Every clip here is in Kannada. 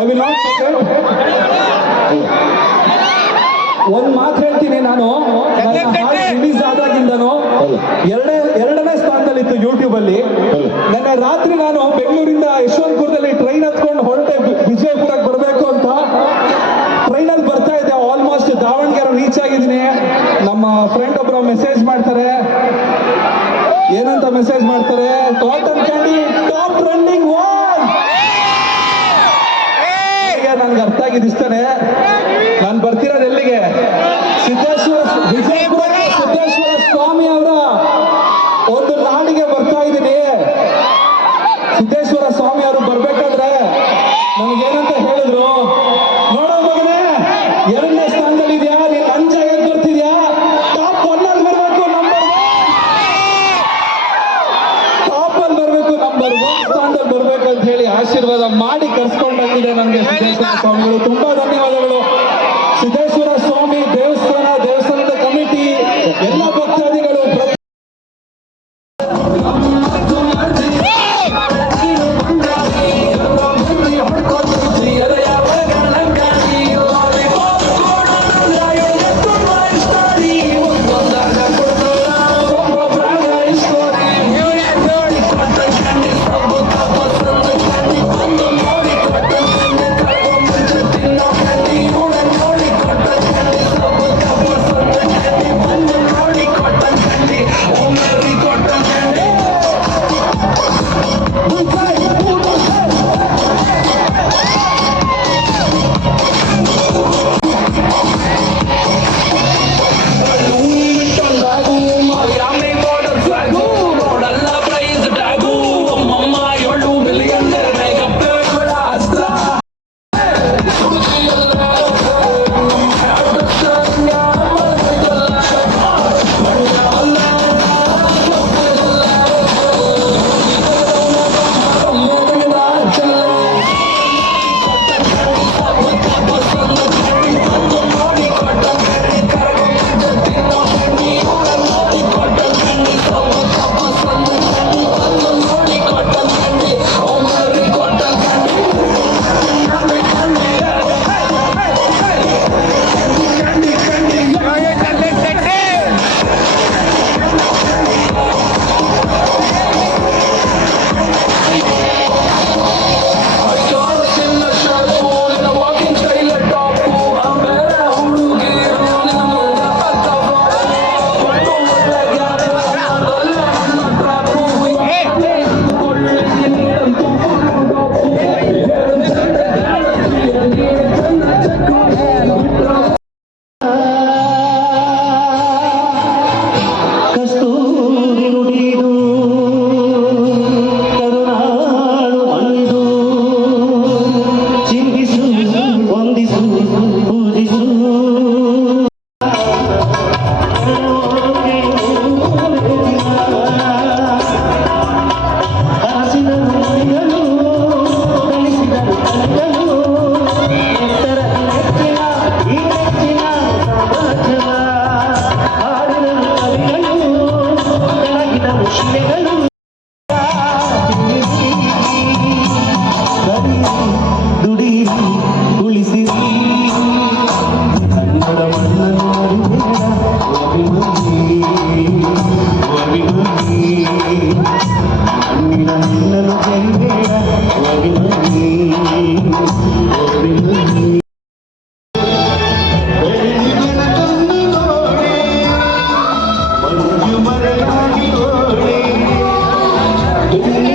ಐ ವಿಲ್ ನಾಟ್ ಒಂದ್ ಮಾತು ಹೇಳ್ತೀನಿ ನಾನು. ರಿಲೀಸ್ ಆದಾಗಿಂದನು ಎರಡನೇ ಎರಡನೇ ಸ್ಥಾನದಲ್ಲಿತ್ತು ಯೂಟ್ಯೂಬ್ ಅಲ್ಲಿ. ನನ್ನ ರಾತ್ರಿ ನಾನು ಬೆಂಗಳೂರಿಂದ ಯಶವಂತಪುರದಲ್ಲಿ ಟ್ರೈನ್ ಹತ್ಕೊಂಡು ಹೊರಟೆ ವಿಜಯಪುರಕ್ಕೆ ಬರಬೇಕು ಅಂತ. ಟ್ರೈನಲ್ಲಿ ಬರ್ತಾ ಇದ್ದೆ ಆಲ್ಮೋಸ್ಟ್ ದಾವಣಗೆರೆ ರೀಚ್ ಆಗಿದ್ದೀನಿ. ನಮ್ಮ ಫ್ರೆಂಡ್ ಒಬ್ರು ಮೆಸೇಜ್ ಮಾಡ್ತಾರೆ. ಏನಂತ ಮೆಸೇಜ್ ಮಾಡ್ತಾರೆ? Cotton candy top running wall ನನ್ಗೆ ಅರ್ಥ ಆಗಿದ್ದು ನಾನು ಬರ್ತಿರೋದು ಎಲ್ಲಿಗೆ? ಸಿದ್ದೇಶ್ವರ ವಿಜಯಪುರ ಸಿದ್ದೇಶ್ವರ ಸ್ವಾಮಿ ಅವರ ಒಂದು ನಾಡಿಗೆ ಬರ್ತಾ ಇದ್ದೀನಿ. ಸಿದ್ದೇಶ್ವರ ಸ್ವಾಮಿ ಅವರು ಬರ್ಬೇಕಾದ್ರೆ ನಮ್ಗೇನಂತ ಹೇಳಿದ್ರು? ನೋಡೋ ಮಗನೇ, ಎರಡನೇ ಸ್ಥಾನದಲ್ಲಿ ಇದೆಯಾ? ನೀನ್ ನನ್ ಜಾಗಕ್ಕೆ ಬರ್ತಿದ್ಯಾ? ಟಾಪ್ ಒನ್ ಅಲ್ಲಿ ಬರ್ಬೇಕು ನಂಬರ್ ಟಾಪ್ ಅಲ್ಲಿ ಬರ್ಬೇಕು ನಂಬರ್ ಒನ್ ಸ್ಥಾನದಲ್ಲಿ ಬರ್ಬೇಕು ಅಂತ ಹೇಳಿ ಆಶೀರ್ವಾದ ಮಾಡಿ ಕರ್ಸ್ಕೊಂಡಾಗಿದೆ ನನಗೆ ಸಿದ್ದೇಶ್ವರ. Boom.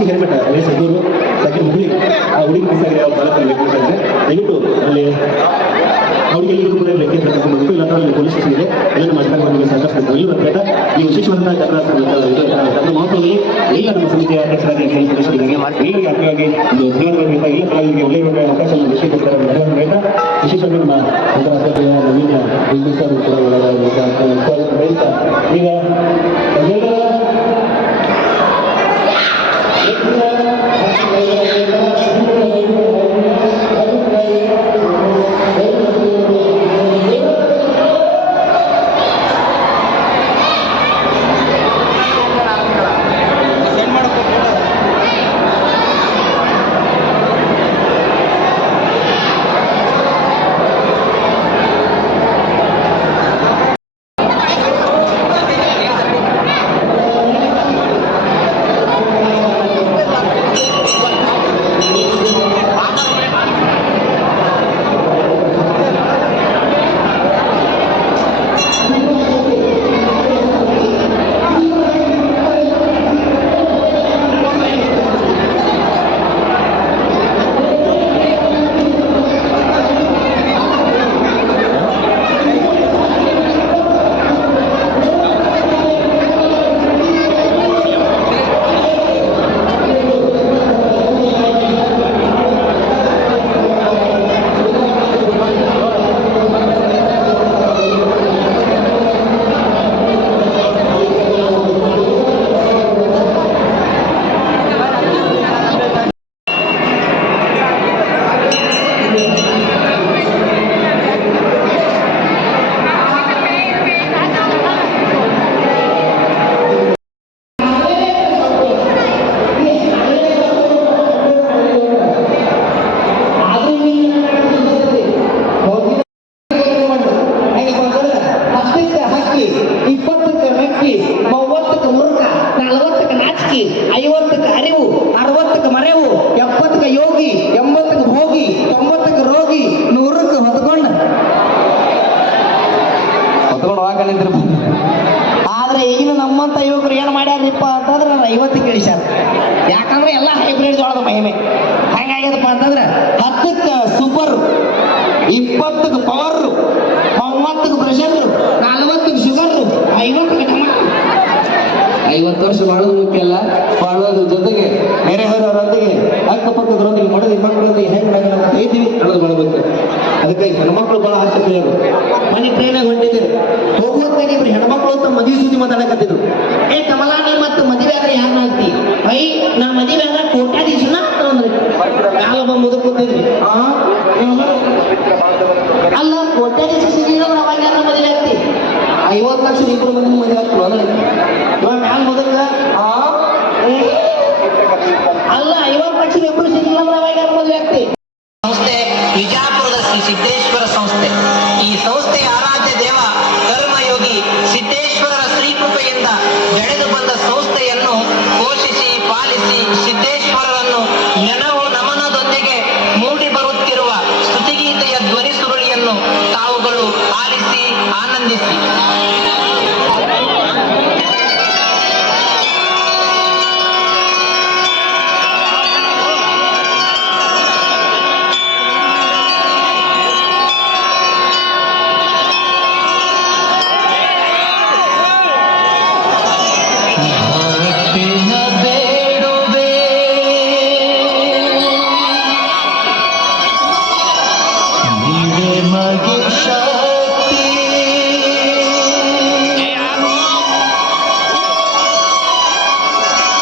ಸಾಕ್ಷಿ ಹೇಳ್ಬಿಟ್ಟ ರಮೇಶ್ ಸದ್ದೂರು ಸೆಕೆಂಡ್ ಹುಡುಗಿ ಆ ಹುಡುಗಿ ಮಿಸ್ ಆಗಿದೆ ಅವ್ರು ಬಾಲಕ ಲೆಕ್ಕಿರ್ತಂದ್ರೆ ದಯವಿಟ್ಟು ಅಲ್ಲಿ ಅವ್ರಿಗೆ ಎಲ್ಲಿಗೂ ಕೂಡ ಲೆಕ್ಕ ಕರ್ಕೊಂಡ್ಬಂದ್ಬಿಟ್ಟು ಇಲ್ಲ ಅಲ್ಲಿ ಪೊಲೀಸ್ ಸ್ಟೇಷನ್ ಇದೆ. ಎಲ್ಲ ಮಾಡ್ಕೊಂಡು ನಮಗೆ ಸಹಕರಿಸಬೇಕು ಇಲ್ಲಿ ಬರ್ಬೇಕ ಈ ವಿಶೇಷವಾದಂತಹ ಕನ್ನಡ ಕನ್ನಡ ಮಹೋತ್ಸವದಲ್ಲಿ ಎಲ್ಲ ನಮ್ಮ ಸಮಿತಿಯ ಅಧ್ಯಕ್ಷರಾಗಿ ಎಲ್ಲರಿಗೆ ಅರ್ಥವಾಗಿ ಒಂದು ಧನ್ಯವಾದಗಳು ಎಲ್ಲ ಕಲಾವಿದರಿಗೆ ಒಳ್ಳೆಯ ಅವಕಾಶವನ್ನು ವಿಶೇಷ ವಿಶೇಷವಾಗಿ ನಮ್ಮ ನವೀನ ಬಿಂಬಿಸರು ಕೂಡ ಈಗ ಐವತ್ತಕ್ಕೆ ಇಳಿಸ್ಯಾರ ಯಾಕಂದ್ರೆ ಎಲ್ಲ ಹೈಬ್ರಿಡ್ ಜೋಳದ ಮಹಿಮೆ. ಹಂಗಾಗ್ಯದಪ್ಪ ಅಂತಂದ್ರೆ ಹತ್ತಕ್ಕೆ ಸೂಪರ್ ಇಪ್ಪತ್ತಕ್ಕೆ ಪವರ್ ಮೂವತ್ತಕ್ಕೆ ಪ್ರೆಷರ್ ನಲ್ವತ್ತಕ್ಕೆ ಶುಗರ್ ಐವತ್ತು ಟಮಾಟ ಐವತ್ತು ವರ್ಷ ಮಾಡೋದು ಮುಖ್ಯ ಅಲ್ಲ? ಮಾಡೋದ್ರ ಜೊತೆಗೆ ನೆರೆಹೊರವರೊಂದಿಗೆ ಅಕ್ಕಪಕ್ಕದೊಂದಿಗೆ ಮಡದಿ ಮಕ್ಕಳೊಂದಿಗೆ ಹೆಂಗ್ ಅದಕ್ಕೆ ಹೆಣ್ಮಕ್ಳು ಬಹಳ ಆಸಕ್ತಿ ಪ್ರಿಯರು ಮನೆ ಟ್ರೈನಾಗ ಹೊಂಟಿದ್ದೀರಿ ಹೋಗುವಂತಾಗ ಇಬ್ರು ಹೆಣ್ಮಕ್ಳು ಅಂತ ಮದುವೆ ಸುದ್ದಿ ಮಾತಾಡಕತ್ತಿದ್ರು. ಏ ಕಮಲಾ ನೀ ಮತ್ತೆ ಮದುವೆ ಆದ್ರೆ ಯಾರು ಆಗ್ತಿ ಐ ನಾ ಮದುವೆ ಆದ್ರೆ ಕೋಟ್ಯಾಧೀಶನ ಅಂದ್ರೆ. ಯಾವೊಬ್ಬ ಮುದುಕ್ ಕೂತಿದ್ರಿ. ಅಲ್ಲ, ಕೋಟ್ಯಾಧೀಶ ಸಿಗಲಿಲ್ಲ ಅವಾಗ ಯಾರನ್ನ ಮದುವೆ ಆಗ್ತಿ? ಐವತ್ತು ಲಕ್ಷ ಇಬ್ರು ಮಂದಿ ಮದುವೆ ಆಗ್ತಿಲ್ಲ ಅಲ್ಲ ಮ್ಯಾಲ ಮೊದಲ. ಅಲ್ಲ, ಐವತ್ತು ಲಕ್ಷ ಇಬ್ಬರು ಸಿಗಲಿಲ್ಲ ಅಂದ್ರೆ ಅವಾಗ ಯಾರು ಮದುವೆ ಆಗ್ತಿ? ఈ సిద్ధేశ్వర సంಸ್ಥೆ ఈ సంస్థ ఆరా